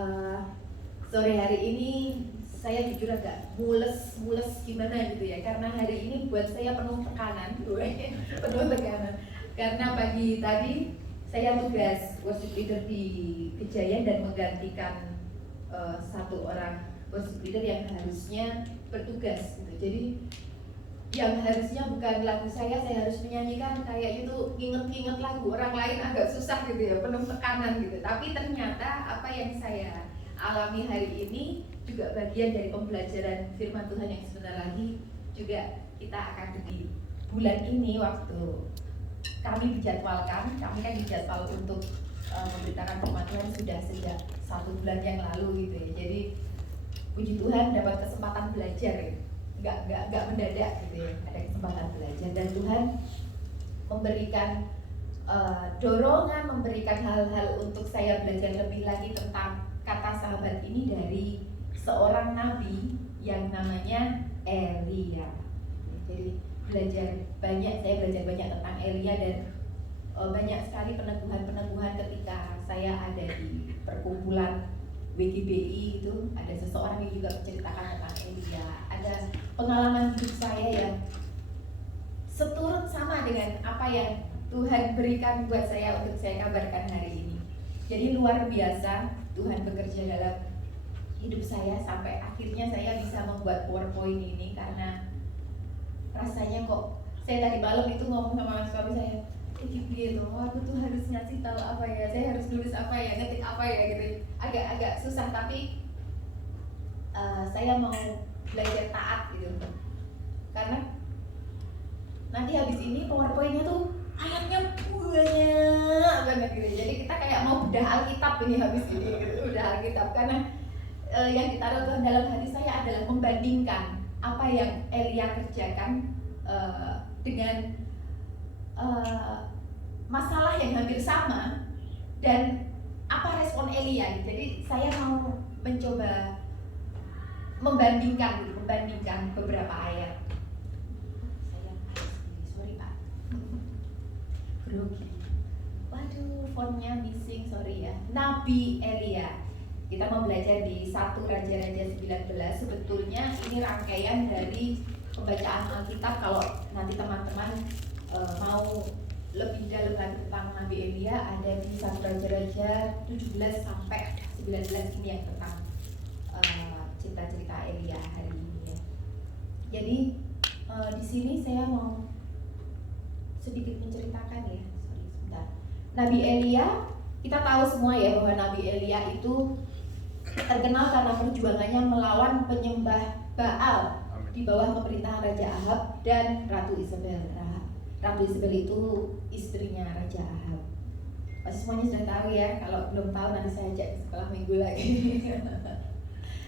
Eh, Sore hari ini saya jujur agak mules gimana gitu ya, karena hari ini buat saya penuh tekanan, penuh tekanan. Karena pagi tadi saya tugas worship leader di Kejayaan dan menggantikan satu orang worship leader yang harusnya bertugas gitu. Jadi yang harusnya bukan lagu saya harus menyanyikan kayak itu, nginget lagu orang lain agak susah gitu ya, penuh tekanan gitu. Tapi ternyata apa yang saya alami hari ini juga bagian dari pembelajaran firman Tuhan yang sebentar lagi juga kita akan dengar. Bulan ini waktu kami dijadwalkan, kami kan dijadwal untuk memberitakan firman Tuhan sudah sejak 1 bulan yang lalu gitu ya. Jadi puji Tuhan dapat kesempatan belajar ya. Nggak mendadak gitu ya, ada kesempatan belajar dan Tuhan memberikan dorongan, memberikan hal-hal untuk saya belajar lebih lagi tentang kata sahabat ini dari seorang nabi yang namanya Elia. Jadi saya belajar banyak tentang Elia dan banyak sekali peneguhan ketika saya ada di perkumpulan WGBI itu, ada seseorang yang juga menceritakan tentang Elia. Ada pengalaman hidup saya yang seturut sama dengan apa yang Tuhan berikan buat saya untuk saya kabarkan hari ini. Jadi luar biasa Tuhan bekerja dalam hidup saya sampai akhirnya saya bisa membuat PowerPoint ini, karena rasanya kok saya tadi malam itu ngomong sama suami saya, gitu, aku tuh harus ngasih tahu apa ya, saya harus nulis apa ya, ngetik apa ya gitu, agak susah. Tapi saya mau belajar taat gitu, karena nanti habis ini PowerPoint-nya tuh ayatnya banyak banget gitu. Jadi kita kayak mau bedah Alkitab ini habis ini gitu, bedah Alkitab, karena yang ditaruh dalam hati saya adalah membandingkan apa yang Elia kerjakan dengan masalah yang hampir sama dan apa respon Elia. Jadi saya mau mencoba membandingkan beberapa ayat. Saya sorry Pak, grogi. Waduh, fontnya missing, sorry ya. Nabi Elia. Kita mau belajar di 1 Raja-Raja 19. Sebetulnya ini rangkaian dari pembacaan Alkitab. Kalau nanti teman-teman mau lebih dalam lagi tentang Nabi Elia, ada di 1 Raja-Raja 17 sampai 19 ini yang tentang cerita-cerita Elia hari ini ya. Jadi di sini saya mau sedikit menceritakan ya. Sorry, sebentar. Nabi Elia, kita tahu semua ya bahwa Nabi Elia itu terkenal karena perjuangannya melawan penyembah Baal di bawah pemerintahan Raja Ahab dan Ratu Isabel. Ratu Isabel itu istrinya Raja Ahab. Pasti semuanya sudah tahu ya. Kalau belum tahu nanti saya ajak sekolah minggu lagi.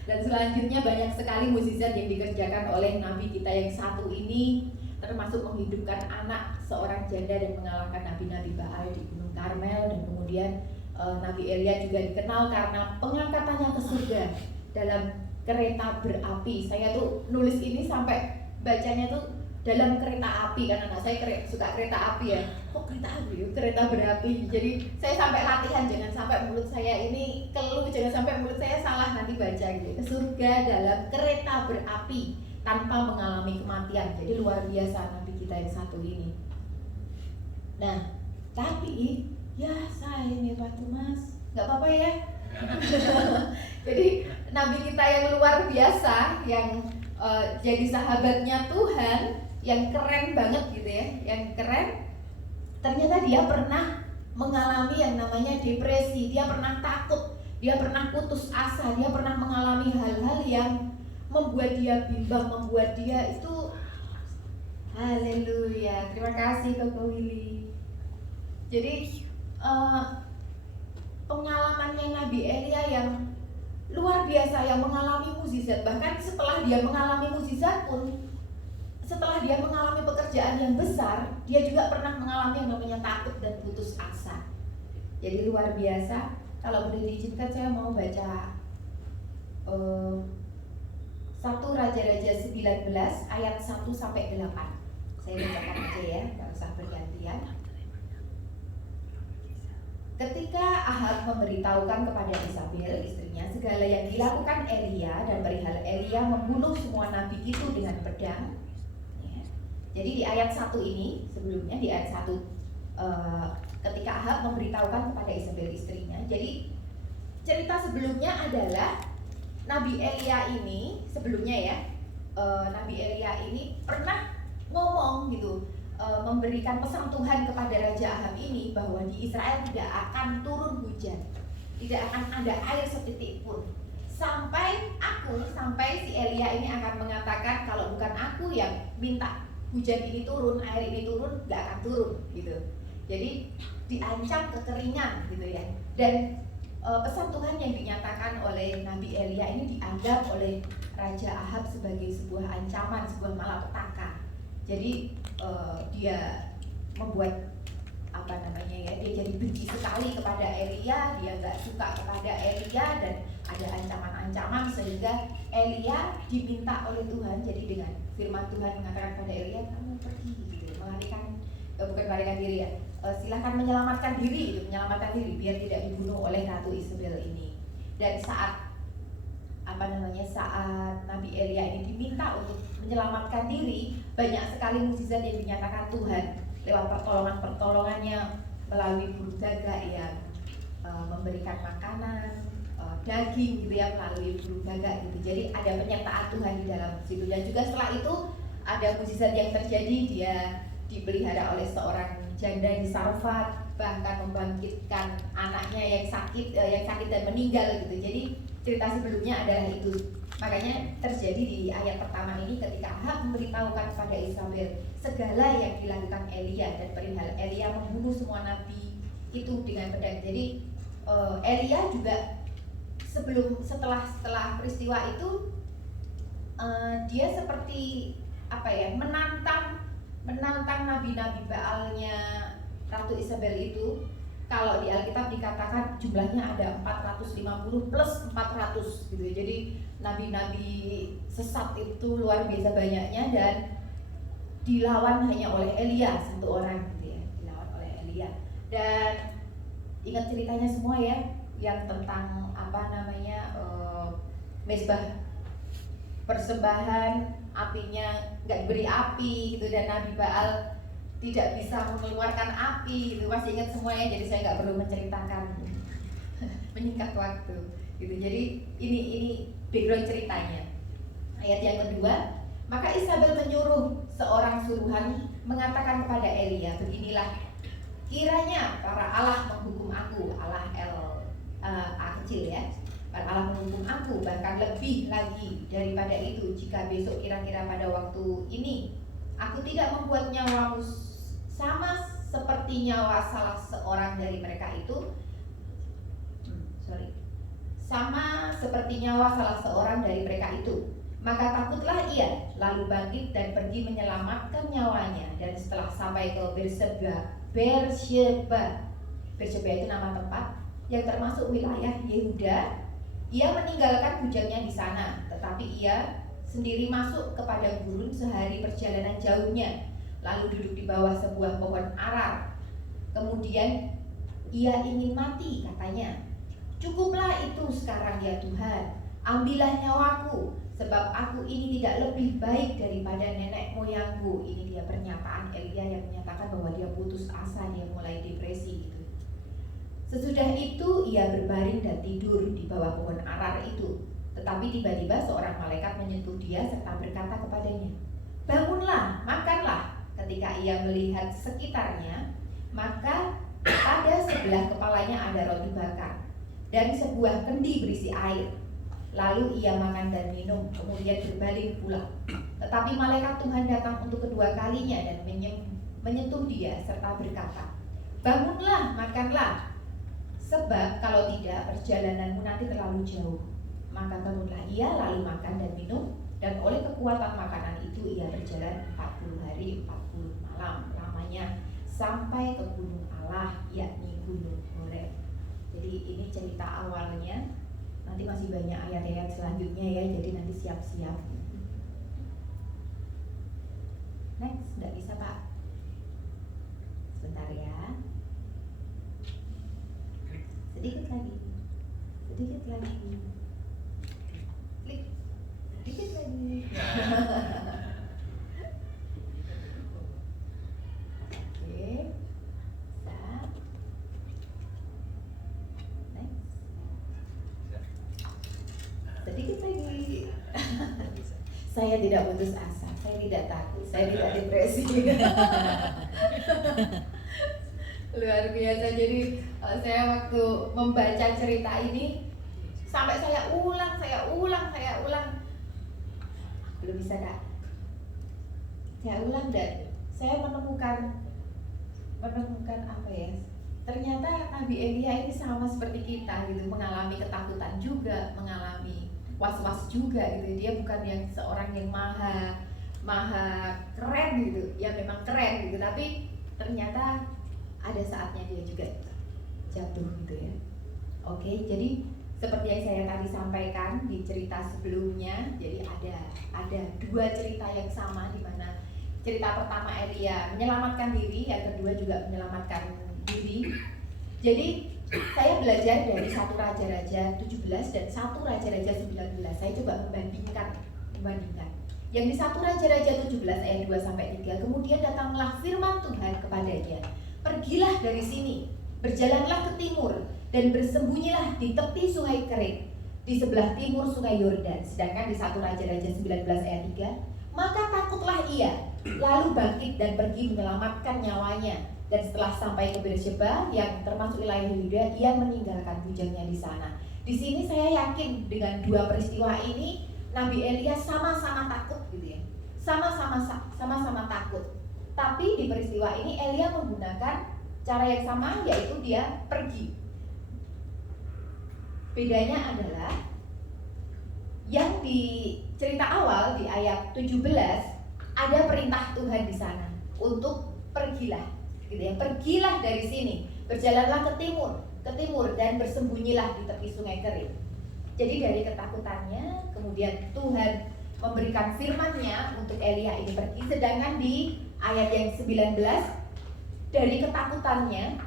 Dan selanjutnya banyak sekali mukjizat yang dikerjakan oleh Nabi kita yang satu ini, termasuk menghidupkan anak seorang janda dan mengalahkan nabi-nabi Baal di Gunung Karmel. Dan kemudian Nabi Elia juga dikenal karena pengangkatannya ke surga dalam kereta berapi. Saya tuh nulis ini sampai bacanya tuh dalam kereta api, karena anak saya suka kereta api ya. Kok kereta api? Kereta berapi. Jadi saya sampai latihan, jangan sampai mulut saya ini keluh, jangan sampai mulut saya salah nanti baca gitu. Ke surga dalam kereta berapi tanpa mengalami kematian. Jadi luar biasa Nabi kita yang satu ini. Nah, tapi ya saya ini Pak Tumas, nggak apa-apa ya. Jadi Nabi kita yang luar biasa, yang jadi sahabatnya Tuhan, yang keren banget gitu ya, yang keren. Ternyata dia pernah mengalami yang namanya depresi, dia pernah takut, dia pernah putus asa, dia pernah mengalami hal-hal yang membuat dia bimbang, membuat dia itu haleluya. Terima kasih Koko Willy. Jadi pengalamannya Nabi Elia yang luar biasa, yang mengalami mukjizat. Bahkan setelah dia mengalami mukjizat pun, setelah dia mengalami pekerjaan yang besar, dia juga pernah mengalami yang namanya takut dan putus asa. Jadi luar biasa. Kalau boleh diizinkan saya mau baca 1 Raja-Raja 19 ayat 1 sampai 8. Saya bacakan aja ya, nggak usah bergantian. Ketika Ahab memberitahukan kepada Isabel istrinya segala yang dilakukan Elia dan perihal Elia membunuh semua nabi itu dengan pedang. Ya. Jadi di ayat 1 ini, sebelumnya di ayat 1 ketika Ahab memberitahukan kepada Isabel istrinya. Jadi cerita sebelumnya adalah Nabi Elia ini sebelumnya ya, Nabi Elia ini pernah ngomong gitu, memberikan pesan Tuhan kepada Raja Ahab ini bahwa di Israel tidak akan turun hujan, tidak akan ada air setitik pun, sampai si Elia ini akan mengatakan kalau bukan aku yang minta hujan ini turun, air ini turun, gak akan turun gitu. Jadi diancam kekeringan gitu ya. Dan pesan Tuhan yang dinyatakan oleh Nabi Elia ini dianggap oleh Raja Ahab sebagai sebuah ancaman, sebuah malapetaka. Jadi dia membuat dia jadi benci sekali kepada Elia, dia gak suka kepada Elia dan ada ancaman-ancaman sehingga Elia diminta oleh Tuhan. Jadi dengan firman Tuhan mengatakan kepada Elia, kamu pergi gitu, bukan melarikan diri ya, silahkan menyelamatkan diri biar tidak dibunuh oleh Ratu Isabel ini. Dan saat Nabi Elia ini diminta untuk menyelamatkan diri, banyak sekali mukjizat yang dinyatakan Tuhan lewat pertolongannya melalui burung gagak yang memberikan makanan, daging gitu ya, melalui burung gagak gitu. Jadi ada penyertaan Tuhan di dalam situ. Dan juga setelah itu ada mukjizat yang terjadi, dia dipelihara oleh seorang janda di Sarfat, bahkan membangkitkan anaknya yang sakit dan meninggal gitu. Jadi cerita sebelumnya adalah itu. Makanya terjadi di ayat pertama ini ketika Ahab memberitahukan kepada Isabel segala yang dilakukan Elia dan perihal Elia membunuh semua nabi itu dengan pedang. Jadi Elia juga setelah peristiwa itu dia seperti menantang nabi-nabi Baalnya Ratu Isabel itu. Kalau di Alkitab dikatakan jumlahnya ada 450 plus 400 gitu. Jadi nabi-nabi sesat itu luar biasa banyaknya dan dilawan hanya oleh Elia satu orang gitu ya, dilawan oleh Elia. Dan ingat ceritanya semua ya, yang tentang mezbah persembahan, apinya nggak diberi api gitu, dan Nabi Baal tidak bisa mengeluarkan api gitu. Masih ingat semuanya, jadi saya nggak perlu menceritakan menyingkat waktu gitu. Jadi ini background ceritanya. Ayat yang kedua, maka Isabel menyuruh seorang suruhan mengatakan kepada Elia, beginilah kiranya para Allah menghukum aku, Allah A kecil ya, para Allah menghukum aku, bahkan lebih lagi daripada itu, jika besok kira-kira pada waktu ini aku tidak membuat nyawamu sama seperti nyawa salah seorang dari mereka itu, sama seperti nyawa salah seorang dari mereka itu, maka takutlah ia, lalu bangkit dan pergi menyelamatkan nyawanya. Dan setelah sampai ke Beersheba itu nama tempat yang termasuk wilayah Yehuda, ia meninggalkan bujangnya di sana, tetapi ia sendiri masuk kepada gurun sehari perjalanan jauhnya, lalu duduk di bawah sebuah pohon arar. Kemudian ia ingin mati, katanya, cukuplah itu sekarang ya Tuhan, ambillah nyawaku, sebab aku ini tidak lebih baik daripada nenek moyangku. Ini dia pernyataan Elia yang menyatakan bahwa dia putus asa, dia mulai depresi gitu. Sesudah itu ia berbaring dan tidur di bawah pohon arar itu. Tetapi tiba-tiba seorang malaikat menyentuh dia serta berkata kepadanya, bangunlah, makanlah. Ketika ia melihat sekitarnya, maka pada sebelah kepalanya ada roti bakar dan sebuah kendi berisi air. Lalu ia makan dan minum, kemudian berbaring pulang. Tetapi malaikat Tuhan datang untuk kedua kalinya dan menyentuh dia serta berkata, bangunlah, makanlah, sebab kalau tidak perjalananmu nanti terlalu jauh. Maka bangunlah ia, lalu makan dan minum, dan oleh kekuatan makanan itu ia berjalan 40 hari 40 malam lamanya sampai ke gunung Allah, yakni gunung Horeb. Jadi ini cerita awalnya. Nanti masih banyak ayat-ayat selanjutnya ya, jadi nanti siap-siap. Next, nggak bisa Pak? Sebentar ya. Sedikit lagi. sedikit lagi. Saya tidak putus asa, saya tidak takut, saya tidak depresi. Luar biasa. Jadi saya waktu membaca cerita ini sampai saya ulang. Belum bisa Kak. Saya ulang dan saya menemukan apa ya? Ternyata Nabi Elia ini sama seperti kita gitu, mengalami ketakutan juga, mengalami was-was juga gitu. Dia bukan yang seorang yang maha keren gitu, ya memang keren gitu, tapi ternyata ada saatnya dia juga jatuh gitu ya. Oke, jadi seperti yang saya tadi sampaikan di cerita sebelumnya, jadi ada dua cerita yang sama, di mana cerita pertama Elia menyelamatkan diri, yang kedua juga menyelamatkan diri. Jadi saya belajar dari 1 Raja-Raja 17 dan 1 Raja-Raja 19. Saya coba membandingkan. Yang di 1 Raja-Raja 17 ayat 2-3, kemudian datanglah firman Tuhan kepadanya, pergilah dari sini, berjalanlah ke timur, dan bersembunyilah di tepi sungai Kerit, di sebelah timur sungai Yordan. Sedangkan di 1 Raja-Raja 19 ayat 3, maka takutlah ia, lalu bangkit dan pergi menyelamatkan nyawanya. Dan setelah sampai ke Beersheba yang termasuk wilayah Yehuda, ia meninggalkan bujangnya di sana. Di sini saya yakin dengan dua peristiwa ini Nabi Elia sama-sama takut gitu ya. Sama-sama takut. Tapi di peristiwa ini Elia menggunakan cara yang sama, yaitu dia pergi. Bedanya adalah yang di cerita awal di ayat 17 ada perintah Tuhan di sana untuk pergilah, gitu ya. Pergilah dari sini, berjalanlah ke timur dan bersembunyilah di tepi sungai Kerit. Jadi dari ketakutannya kemudian Tuhan memberikan firman-Nya untuk Elia ini pergi. Sedangkan di ayat yang 19 dari ketakutannya,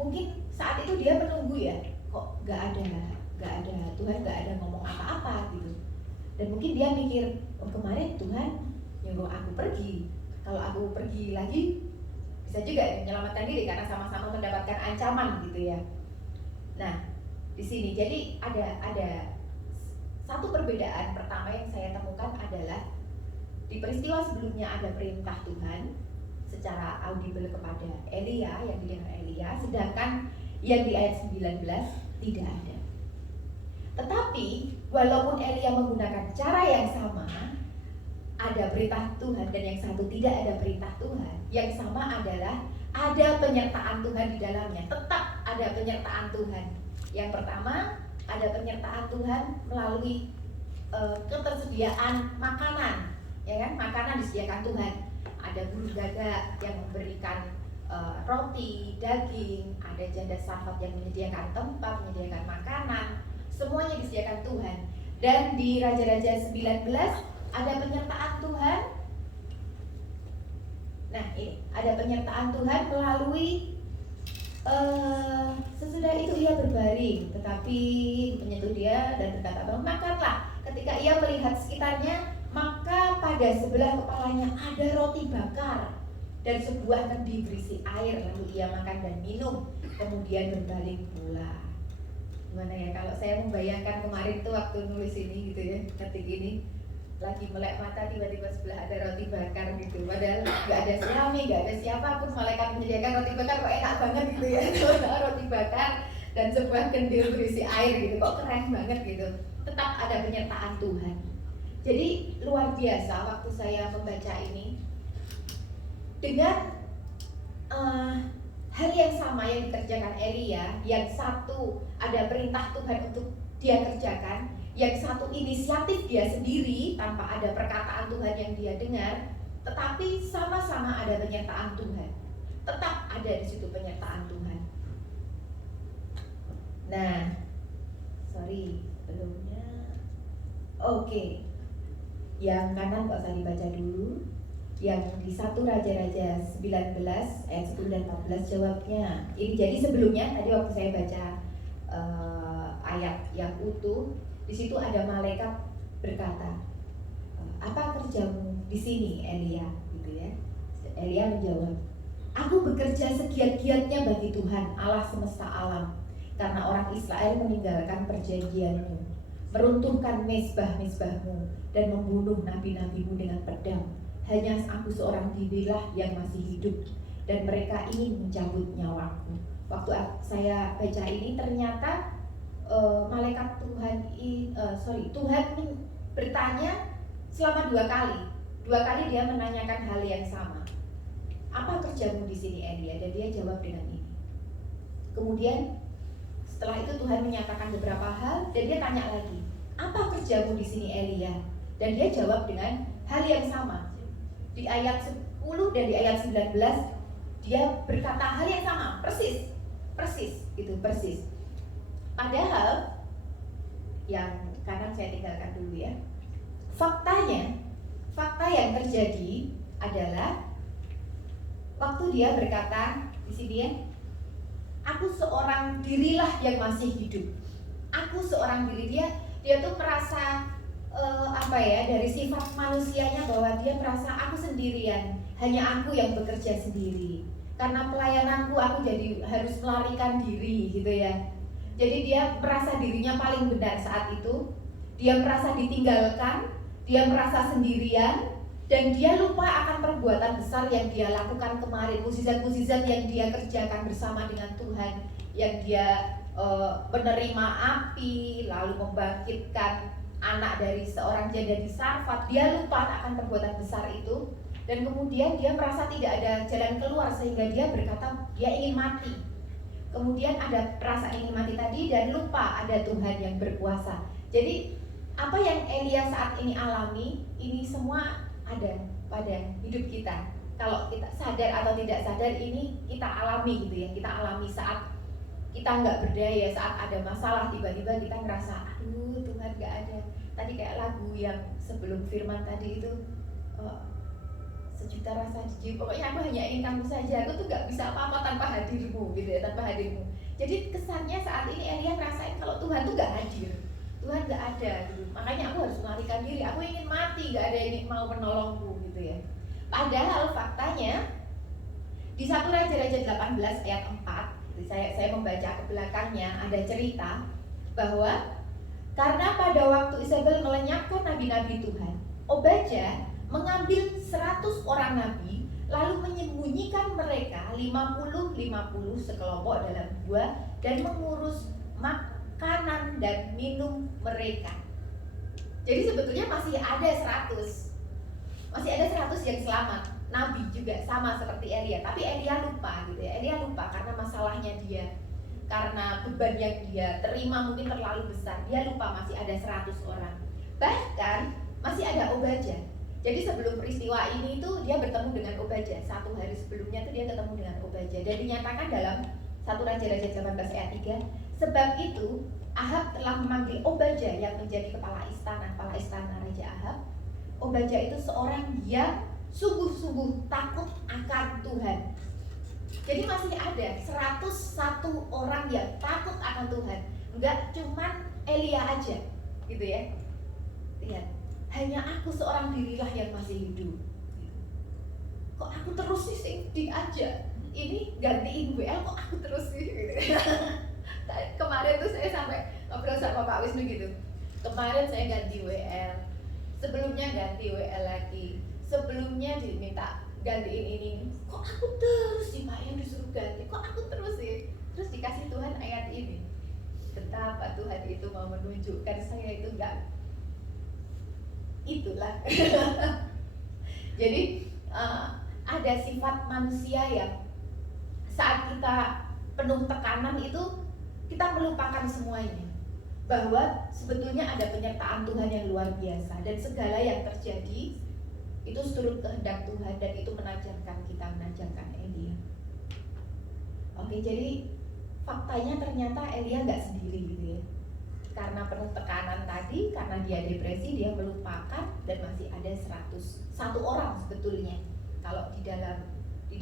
mungkin saat itu dia menunggu ya, kok gak ada Tuhan gak ada ngomong apa-apa gitu. Dan mungkin dia mikir, oh kemarin Tuhan nyuruh aku pergi, kalau aku pergi lagi bisa juga menyelamatkan diri karena sama-sama mendapatkan ancaman gitu ya. Nah di sini jadi ada satu perbedaan pertama yang saya temukan adalah di peristiwa sebelumnya ada perintah Tuhan secara audible kepada Elia, yang didengar Elia, sedangkan yang di ayat 19 tidak ada. Tetapi walaupun Elia menggunakan cara yang sama, ada perintah Tuhan, dan yang satu tidak ada perintah Tuhan, yang sama adalah ada penyertaan Tuhan di dalamnya. Tetap ada penyertaan Tuhan. Yang pertama, ada penyertaan Tuhan melalui ketersediaan makanan, ya kan? Makanan disediakan Tuhan. Ada burung gagak yang memberikan roti, daging, ada janda Safat yang menyediakan tempat, menyediakan makanan, semuanya disediakan Tuhan. Dan di Raja-Raja 19 ada penyertaan Tuhan. Nah ini ada penyertaan Tuhan melalui sesudah itu ia berbaring, tetapi menyentuh dia dan berkata, makanlah. Ketika ia melihat sekitarnya, maka pada sebelah kepalanya ada roti bakar dan sebuah kendi berisi air. Lalu ia makan dan minum, kemudian berbaring pula. Gimana ya kalau saya membayangkan kemarin tuh waktu nulis ini gitu ya, ketik ini, lagi melek mata tiba-tiba sebelah ada roti bakar gitu, padahal nggak ada suami, nggak ada siapapun, malaikat menyediakan roti bakar, kok enak banget gitu ya. Roti bakar dan sebuah kendil berisi air gitu, kok keren banget gitu. Tetap ada penyertaan Tuhan. Jadi luar biasa waktu saya membaca ini, dengan hal yang sama yang dikerjakan Elia, yang satu ada perintah Tuhan untuk dia kerjakan, yang satu inisiatif dia sendiri tanpa ada perkataan Tuhan yang dia dengar, tetapi sama-sama ada penyertaan Tuhan. Tetap ada di situ penyertaan Tuhan. Nah, sebelumnya. Oke. Yang kanan gak usah dibaca dulu. Yang di 1 Raja-Raja 19 ayat 10 dan 14 jawabnya. Ini jadi sebelumnya tadi waktu saya baca ayat yang utuh, di situ ada malaikat berkata, apa kerjamu di sini Elia? Gitu ya. Elia menjawab, aku bekerja segiat-giatnya bagi Tuhan Allah semesta alam, karena orang Israel meninggalkan perjanjianmu. meruntuhkan mezbah-mezbahmu dan membunuh nabi-nabimu dengan pedang. Hanya aku seorang dirilah yang masih hidup, dan mereka ingin mencabut nyawaku. Waktu saya baca ini ternyata malaikat Tuhan bertanya selama 2 kali. 2 kali dia menanyakan hal yang sama. Apa kerjamu di sini, Elia? Dan dia jawab dengan ini. Kemudian setelah itu Tuhan menyatakan beberapa hal dan dia tanya lagi, apa kerjamu di sini, Elia? Dan dia jawab dengan hal yang sama. Di ayat 10 dan di ayat 19 dia berkata hal yang sama, persis. Padahal yang kanan saya tinggalkan dulu ya. Fakta yang terjadi adalah waktu dia berkata di sini ya, aku seorang dirilah yang masih hidup. Aku seorang diri, dia tuh merasa dari sifat manusianya bahwa dia merasa aku sendirian, hanya aku yang bekerja sendiri. Karena pelayananku aku jadi harus melarikan diri gitu ya. Jadi dia merasa dirinya paling benar saat itu. Dia merasa ditinggalkan, dia merasa sendirian, dan dia lupa akan perbuatan besar yang dia lakukan kemarin, mukjizat-mukjizat yang dia kerjakan bersama dengan Tuhan, yang dia menerima api, lalu membangkitkan anak dari seorang janda di Sarfat. Dia lupa akan perbuatan besar itu, dan kemudian dia merasa tidak ada jalan keluar sehingga dia berkata dia ingin mati. Kemudian ada perasaan ingin mati tadi dan lupa ada Tuhan yang berkuasa. Jadi apa yang Elia saat ini alami, ini semua ada pada hidup kita. Kalau kita sadar atau tidak sadar, ini kita alami gitu ya. Kita alami saat kita nggak berdaya, saat ada masalah tiba-tiba kita ngerasa, aduh Tuhan nggak ada. Tadi kayak lagu yang sebelum firman tadi itu, sejuta rasa jijik, pokoknya aku hanya ingin kamu saja. Aku tuh nggak bisa apa-apa tanpa hadirmu gitu ya, tanpa hadirmu. Jadi kesannya saat ini Elia ngerasain kalau Tuhan tuh nggak hadir, Tuhan nggak ada gitu. Makanya aku harus melarikan diri, aku ingin mati, nggak ada yang mau menolongku gitu ya. Padahal faktanya di 1 Raja-Raja 18 ayat 4, saya membaca ke belakangnya, ada cerita bahwa karena pada waktu Isabel melenyapkan nabi-nabi Tuhan, Obadja mengambil 100 orang nabi lalu menyembunyikan mereka 50-50 sekelompok dalam gua dan mengurus makanan dan minum mereka. Jadi sebetulnya masih ada 100 yang selamat. Nabi juga sama seperti Elia, tapi Elia lupa gitu ya. Elia lupa karena masalahnya dia, karena beban yang dia terima mungkin terlalu besar. Dia lupa masih ada 100 orang. Bahkan masih ada Obadja. Jadi sebelum peristiwa ini itu dia bertemu dengan Obadja. 1 hari sebelumnya itu dia ketemu dengan Obadja. Dan dinyatakan dalam 1 Raja-Raja 18 ayat 3, sebab itu Ahab telah memanggil Obadja yang menjadi kepala istana Raja Ahab. Obadja itu seorang yang sungguh-sungguh takut akan Tuhan. Jadi masih ada 101 orang yang takut akan Tuhan. Enggak cuman Elia aja gitu ya. Lihat, hanya aku seorang dirilah yang masih hidup. Kok aku terus sih diajak? Ini gantiin WL kok aku terus sih gitu. Kemarin tuh saya sampai ngobrol sama Pak Wisnu gitu. Kemarin saya ganti WL, sebelumnya ganti WL lagi, sebelumnya diminta gantiin ini. Kok aku terus sih Pak yang disuruh ganti? Kok aku terus sih? Terus dikasih Tuhan ayat ini. Betapa Tuhan itu mau menunjukkan saya itu enggak. Itulah. Jadi ada sifat manusia yang saat kita penuh tekanan itu kita melupakan semuanya, bahwa sebetulnya ada penyertaan Tuhan yang luar biasa dan segala yang terjadi itu seturut kehendak Tuhan dan itu menajamkan kita, menajamkan Elia. Oke, jadi faktanya ternyata Elia nggak sendiri gitu ya. Karena penuh tekanan tadi, karena dia depresi, dia melupakan dan masih ada 101 orang sebetulnya. Kalau di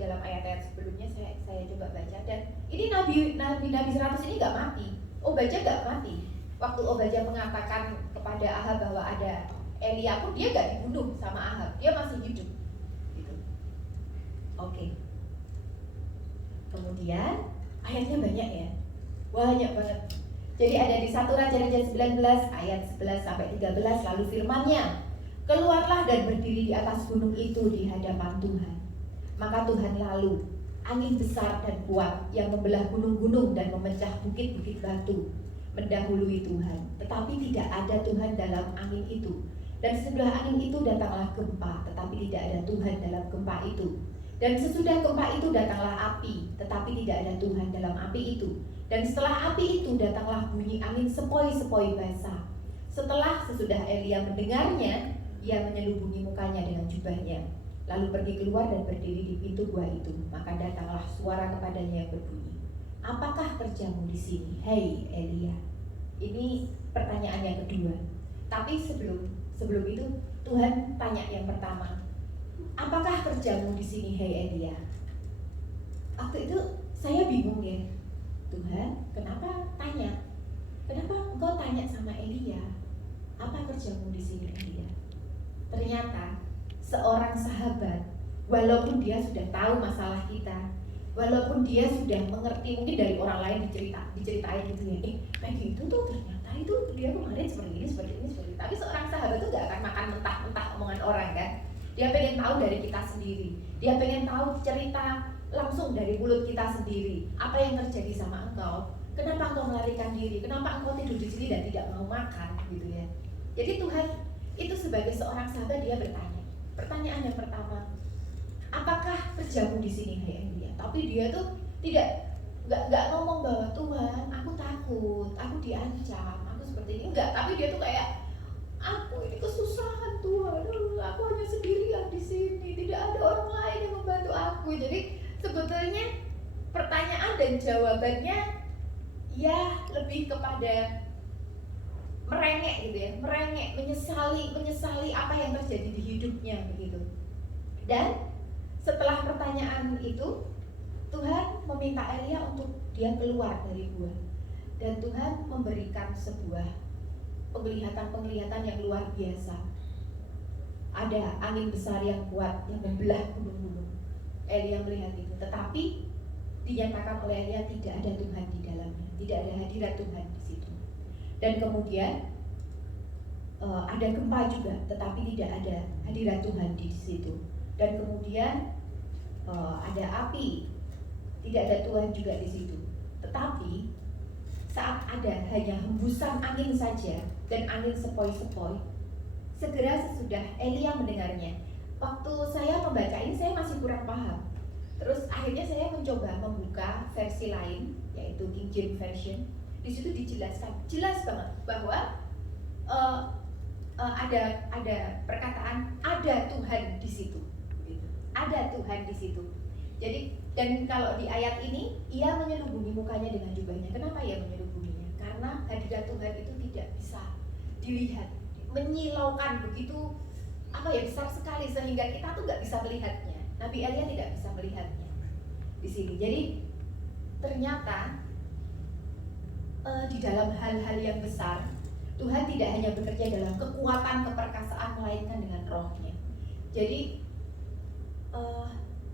dalam ayat-ayat sebelumnya saya coba baca, dan ini nabi 100 ini nggak mati. Obadja nggak mati. Waktu Obadja mengatakan kepada Ahab bahwa ada Elia pun dia nggak dibunuh sama Ahab, dia masih hidup. Gitu. Oke. Kemudian ayatnya banyak ya, banyak banget. Jadi ada di 1 Raja-Raja 19 ayat 11 sampai 13, lalu firman-Nya, keluarlah dan berdiri di atas gunung itu di hadapan Tuhan. Maka Tuhan lalu, angin besar dan kuat yang membelah gunung-gunung dan memecah bukit-bukit batu, mendahului Tuhan. Tetapi tidak ada Tuhan dalam angin itu. Dan sesudah angin itu datanglah gempa, tetapi tidak ada Tuhan dalam gempa itu. Dan sesudah gempa itu datanglah api, tetapi tidak ada Tuhan dalam api itu. Dan setelah api itu datanglah bunyi angin sepoi-sepoi basah. Sesudah Elia mendengarnya, ia menyelubungi mukanya dengan jubahnya, lalu pergi keluar dan berdiri di pintu gua itu. Maka datanglah suara kepadanya yang berbunyi, apakah kerjamu di sini, hei Elia? Ini pertanyaan yang kedua. Tapi sebelum itu Tuhan tanya yang pertama, apakah kerjamu di sini, hei Elia? Waktu itu saya bingung ya, Tuhan, kenapa tanya? Kenapa engkau tanya sama Elia? Apa kerjamu di sini, Elia? Ternyata seorang sahabat, walaupun dia sudah tahu masalah kita, walaupun dia sudah mengerti, mungkin dari orang lain diceritain gitu ya, Peggy itu tuh ternyata itu dia kemarin seperti ini. Tapi seorang sahabat tuh gak akan makan mentah-mentah omongan orang kan. Dia pengen tahu dari kita sendiri. Dia pengen tahu cerita langsung dari mulut kita sendiri. Apa yang terjadi sama engkau? Kenapa engkau melarikan diri? Kenapa engkau tidur di sini dan tidak mau makan gitu ya? Jadi Tuhan itu sebagai seorang sahabat dia bertanya. Pertanyaan yang pertama, apakah kerjamu di sini, hai Elia? Tapi dia tuh nggak ngomong bahwa Tuhan, aku takut, aku diancam, aku seperti ini, enggak. Tapi dia tuh kayak, aku ini kesusahan Tuhan, aku hanya sendirian di sini, tidak ada orang lain yang membantu aku. Jadi sebetulnya pertanyaan dan jawabannya ya lebih kepada merengek gitu ya, menyesali apa yang terjadi di hidupnya begitu. Dan setelah pertanyaan itu, Tuhan meminta Elia untuk dia keluar dari gua. Dan Tuhan memberikan sebuah penglihatan yang luar biasa. Ada angin besar yang kuat yang membelah gunung-gunung. Elia melihat itu, tetapi dinyatakan oleh Elia tidak ada Tuhan di dalamnya, tidak ada hadirat Tuhan di situ. Dan kemudian ada gempa juga, tetapi tidak ada hadirat Tuhan di situ. Dan kemudian ada api, tidak ada Tuhan juga di situ. Tetapi saat ada hanya hembusan angin saja dan angin sepoi-sepoi, segera sesudah Elia mendengarnya. Waktu saya membaca ini saya masih kurang paham. Terus akhirnya saya mencoba membuka versi lain, yaitu King James Version. Di situ dijelaskan jelas banget bahwa ada perkataan ada Tuhan di situ, gitu. Ada Tuhan di situ. Jadi dan kalau di ayat ini ia menyelubungi mukanya dengan jubahnya. Kenapa ia menyelubunginya? Karena hadirat Tuhan itu tidak bisa dilihat, menyilaukan begitu besar sekali sehingga kita tuh nggak bisa melihatnya. Nabi Elia tidak bisa melihatnya di sini. Jadi ternyata di dalam hal-hal yang besar Tuhan tidak hanya bekerja dalam kekuatan keperkasaan, melainkan dengan rohnya. Jadi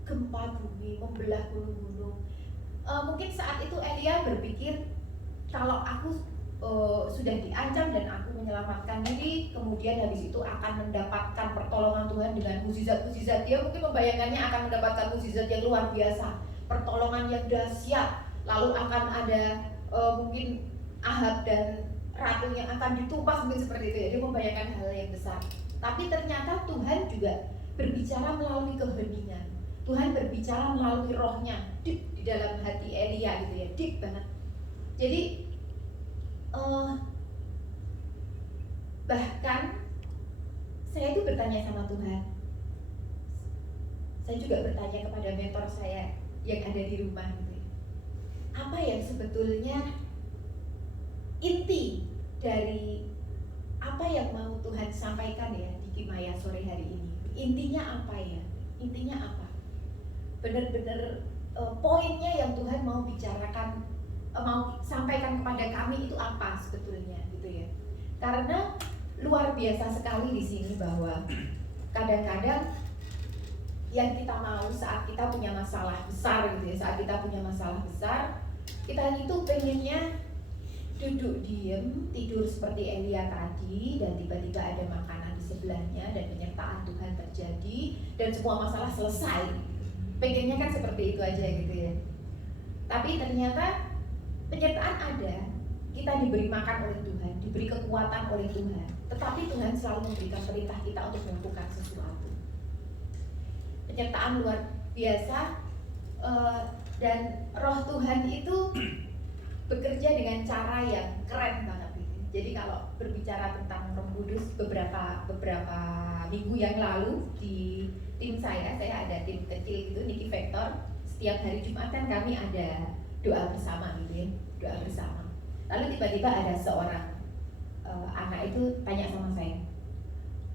gempa bumi membelah gunung-gunung, mungkin saat itu Elia berpikir kalau aku sudah diancam dan aku menyelamatkan diri, kemudian habis itu akan mendapatkan pertolongan Tuhan dengan mukjizat-mukjizat. Dia mungkin membayangkannya akan mendapatkan mukjizat yang luar biasa, pertolongan yang dahsyat, lalu akan ada mungkin Ahab dan ratu yang akan ditumpas, mungkin seperti itu ya. Dia membayangkan hal yang besar. Tapi ternyata Tuhan juga berbicara melalui keheningan. Tuhan berbicara melalui rohnya, deep di dalam hati Elia gitu ya, deep banget. Jadi bahkan saya itu bertanya sama Tuhan. Saya juga bertanya kepada mentor saya yang ada di rumah gitu ya. Apa yang sebetulnya inti dari apa yang mau Tuhan sampaikan ya di Kimaya sore hari ini? Intinya apa ya? Intinya apa? Benar-benar poinnya yang Tuhan mau bicarakan, mau sampaikan kepada kami itu apa sebetulnya gitu ya? Karena luar biasa sekali di sini bahwa kadang-kadang yang kita mau saat kita punya masalah besar gitu ya, saat kita punya masalah besar, kita itu pengennya duduk diem, tidur seperti Elia tadi, dan tiba-tiba ada makanan di sebelahnya dan penyertaan Tuhan terjadi dan semua masalah selesai. Pengennya kan seperti itu aja gitu ya. Tapi ternyata penyertaan ada, kita diberi makan oleh Tuhan, diberi kekuatan oleh Tuhan. Tetapi Tuhan selalu memberikan perintah kita untuk melakukan sesuatu. Penyertaan luar biasa, dan Roh Tuhan itu bekerja dengan cara yang keren banget gitu. Jadi kalau berbicara tentang Roh Kudus, beberapa minggu yang lalu di tim saya ada tim kecil gitu, Niki Vector. Setiap hari Jumat kan kami ada doa bersama gitu ya, doa bersama. Lalu tiba-tiba ada seorang anak itu tanya sama saya,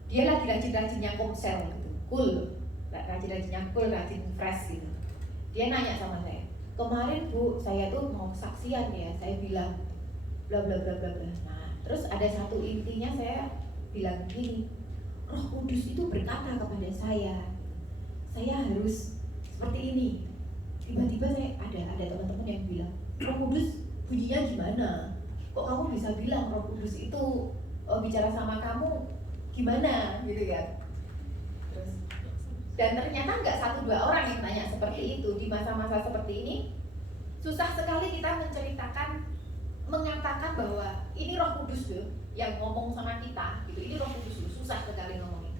dia lagi rajin-rajinnya komsel gitu, rajin-rajinnya rajin fresh gitu. Dia nanya sama saya, kemarin Bu, saya tuh mau kesaksian ya, saya bilang bla bla bla bla bla. Nah, terus ada satu intinya saya bilang gini, Roh Kudus itu berkata kepada saya harus seperti ini. Tiba-tiba saya ada teman-teman yang bilang, Roh Kudus bunyinya gimana? Kok kamu bisa bilang Roh Kudus itu bicara sama kamu gimana gitu ya? Terus, dan ternyata nggak 1-2 orang yang tanya seperti itu. Di masa-masa seperti ini susah sekali kita mengatakan bahwa ini Roh Kudus loh yang ngomong sama kita gitu. Ini Roh Kudus loh, susah sekali ngomongin.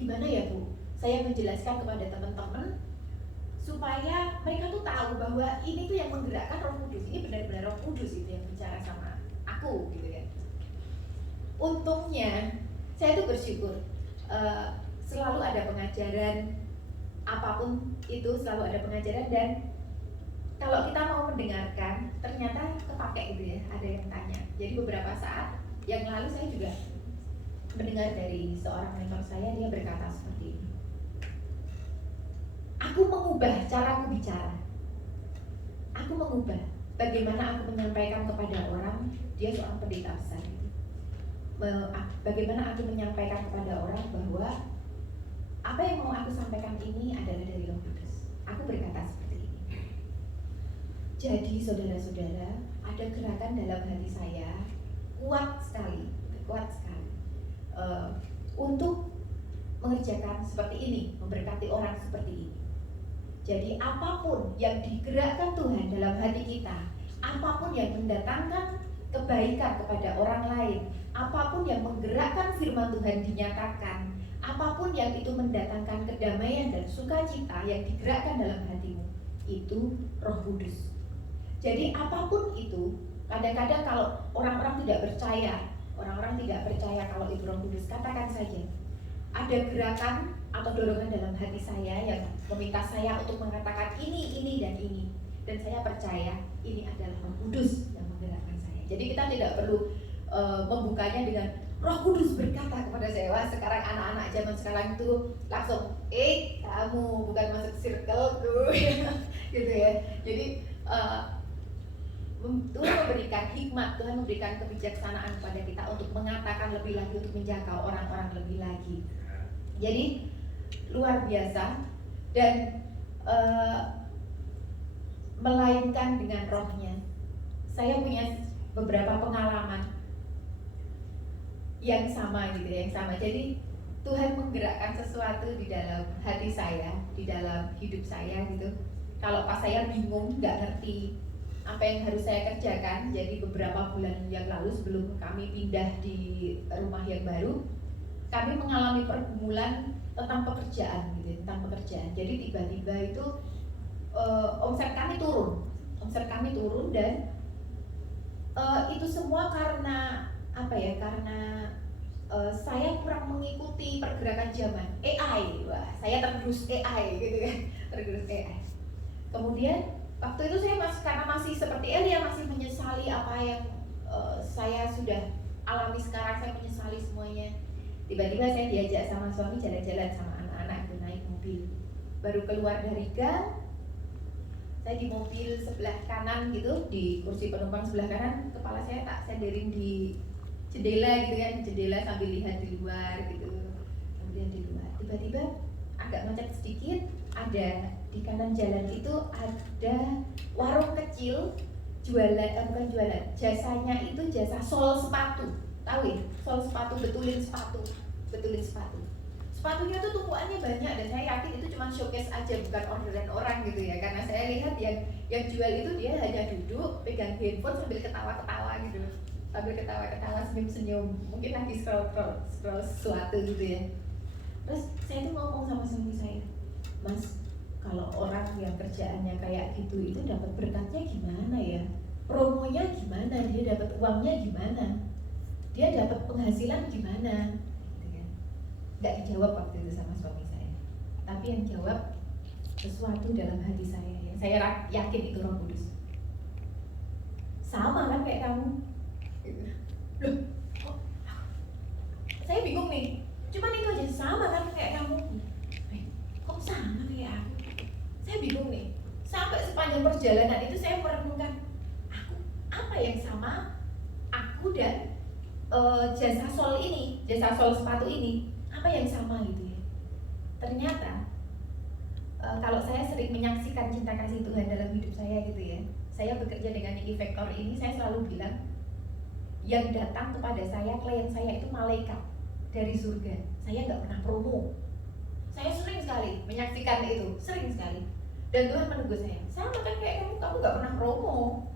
Gimana ya Bu? Saya menjelaskan kepada teman-teman supaya mereka tuh tahu bahwa ini tuh yang menggerakkan Roh Kudus. Ini benar-benar Roh Kudus itu yang bicara sama aku gitu ya. Untungnya saya tuh bersyukur, selalu ada pengajaran, apapun itu selalu ada pengajaran, dan kalau kita mau mendengarkan ternyata kepake gitu ya. Ada yang tanya. Jadi beberapa saat yang lalu saya juga mendengar dari seorang mentor saya, dia berkata seperti ini, aku mengubah caraku bicara, aku mengubah bagaimana aku menyampaikan kepada orang. Dia seorang pendeta besar gitu. Bagaimana aku menyampaikan kepada orang bahwa apa yang mau aku sampaikan ini adalah dari Roh Kudus. Aku berkata seperti ini. Jadi saudara-saudara, ada gerakan dalam hati saya kuat sekali untuk mengerjakan seperti ini, memberkati orang seperti ini. Jadi apapun yang digerakkan Tuhan dalam hati kita, apapun yang mendatangkan kebaikan kepada orang lain, apapun yang menggerakkan firman Tuhan dinyatakan, apapun yang itu mendatangkan kedamaian dan sukacita yang digerakkan dalam hatimu, itu Roh Kudus. Jadi apapun itu, kadang-kadang kalau orang-orang tidak percaya kalau itu Roh Kudus, katakan saja, ada gerakan atau dorongan dalam hati saya yang meminta saya untuk mengatakan ini dan ini, dan saya percaya ini adalah Roh Kudus yang menggerakkan saya. Jadi kita tidak perlu membukanya dengan Roh Kudus berkata kepada saya. Wah, sekarang anak-anak zaman sekarang itu langsung kamu bukan masuk circle tuh gitu ya. Jadi Tuhan memberikan hikmat, Tuhan memberikan kebijaksanaan kepada kita untuk mengatakan lebih lagi, untuk menjangkau orang-orang lebih lagi. Jadi luar biasa, dan melainkan dengan rohnya. Saya punya beberapa pengalaman yang sama gitu, yang sama. Jadi Tuhan menggerakkan sesuatu di dalam hati saya, di dalam hidup saya gitu. Kalau pas saya bingung, nggak ngerti apa yang harus saya kerjakan. Jadi beberapa bulan yang lalu sebelum kami pindah di rumah yang baru, kami mengalami pergumulan tentang pekerjaan gitu, tentang pekerjaan. Jadi tiba-tiba itu omset kami turun dan itu semua karena apa ya? Karena saya kurang mengikuti pergerakan zaman AI. Wah, saya tergerus AI gitu kan, tergerus AI. Kemudian waktu itu saya masih seperti Elia, masih menyesali apa yang saya sudah alami sekarang. Saya menyesali semuanya. Tiba-tiba saya diajak sama suami jalan-jalan sama anak-anak itu, naik mobil. Baru keluar dari gang, saya di mobil sebelah kanan gitu, di kursi penumpang sebelah kanan, kepala saya tak senderin di jendela gitu kan, jendela sambil lihat di luar gitu. Kemudian di luar, tiba-tiba agak macet sedikit, ada di kanan jalan itu ada warung kecil bukan jualan, jasanya itu jasa sol sepatu, tahu ya? Sol sepatu, betulin sepatu. Sepatunya tuh tumpuannya banyak dan saya yakin itu cuma showcase aja, bukan orderan orang gitu ya. Karena saya lihat yang jual itu dia hanya duduk pegang handphone sambil ketawa-ketawa gitu, senyum-senyum, mungkin lagi scroll sesuatu gitu ya. Terus saya tuh ngomong sama suami saya, Mas, kalau orang yang kerjaannya kayak gitu itu dapat berkatnya gimana ya? Promonya gimana? Dia dapat uangnya gimana? Dia dapat penghasilan gimana? Gitu kan. Nggak dijawab waktu itu sama suami saya. Tapi yang jawab sesuatu dalam hati saya yang saya yakin itu Roh Kudus. Sama kan kayak kamu? Loh, kok? Saya bingung nih. Cuman itu aja, sama kan kayak kamu? Kok sama kayak aku? Saya bingung nih. Sampai sepanjang perjalanan itu saya merenungkan, apa yang sama aku dan jasa sol sepatu ini, apa yang sama gitu ya. Ternyata kalau saya sering menyaksikan cinta kasih Tuhan dalam hidup saya gitu ya, saya bekerja dengan Niki Vector ini, saya selalu bilang yang datang kepada saya, klien saya itu malaikat dari surga. Saya nggak pernah promo. Saya sering sekali menyaksikan itu, sering sekali. Dan Tuhan menegur saya, sama kan kayak kamu nggak pernah promo,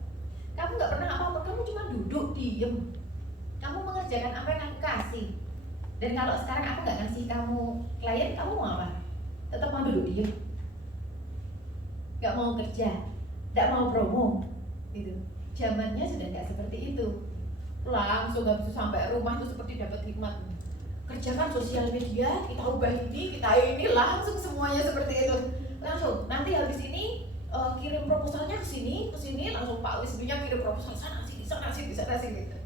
kamu nggak pernah apa-apa, kamu cuma duduk diem, kamu mengerjakan apa yang aku kasih. Dan kalau sekarang aku nggak ngasih kamu klien, kamu mau apa? Tetap mau duduk diem, nggak mau kerja, nggak mau promo, gitu. Zamannya sudah nggak seperti itu. Langsung habis sampai rumah tuh seperti dapat hikmat. Kerjakan sosial media, kita ubah ini, kita ini, langsung semuanya seperti itu. Langsung, nanti habis ini kirim proposalnya ke sini, langsung Pak Wisnunya kirim proposal sana sini gitu.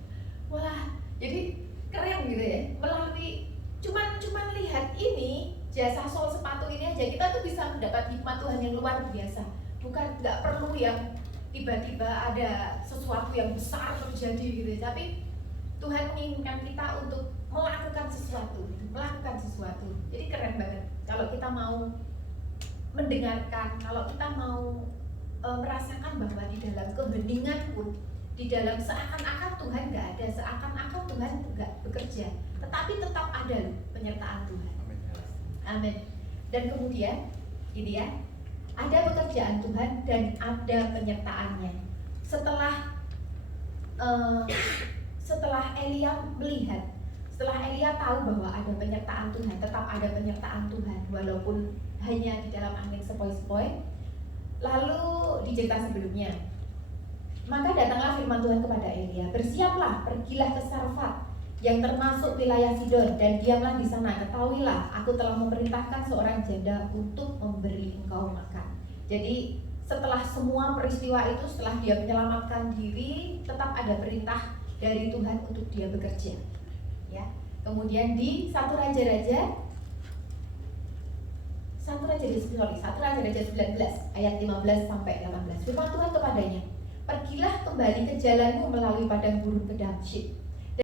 Wah, jadi keren gitu ya. Melalui cuman lihat ini jasa sol sepatu ini aja kita tuh bisa mendapat hikmat Tuhan yang luar biasa. Bukan nggak perlu yang tiba-tiba ada sesuatu yang besar terjadi gitu, tapi Tuhan menginginkan kita untuk melakukan sesuatu. Jadi keren banget kalau kita mau mendengarkan, kalau kita mau merasakan bahwa di dalam keheningan pun, di dalam seakan-akan Tuhan nggak ada, seakan-akan Tuhan nggak bekerja, tetapi tetap ada loh penyertaan Tuhan. Amin. Dan kemudian ini ya, ada pekerjaan Tuhan dan ada penyertaannya. Setelah Elia melihat, setelah Elia tahu bahwa ada penyertaan Tuhan, tetap ada penyertaan Tuhan walaupun hanya di dalam angin sepoi-sepoi. Lalu di cerita sebelumnya, maka datanglah firman Tuhan kepada Elia, bersiaplah, pergilah ke Sarfat yang termasuk wilayah Sidon dan diamlah di sana. Ketahuilah, aku telah memerintahkan seorang janda untuk memberi engkau makan. Jadi setelah semua peristiwa itu, setelah dia menyelamatkan diri, tetap ada perintah dari Tuhan untuk dia bekerja. Ya. Kemudian di 1 Raja-Raja 19 ayat 15 sampai 18. Firman Tuhan kepadanya, pergilah kembali ke jalanmu melalui padang gurun ke Damsyik.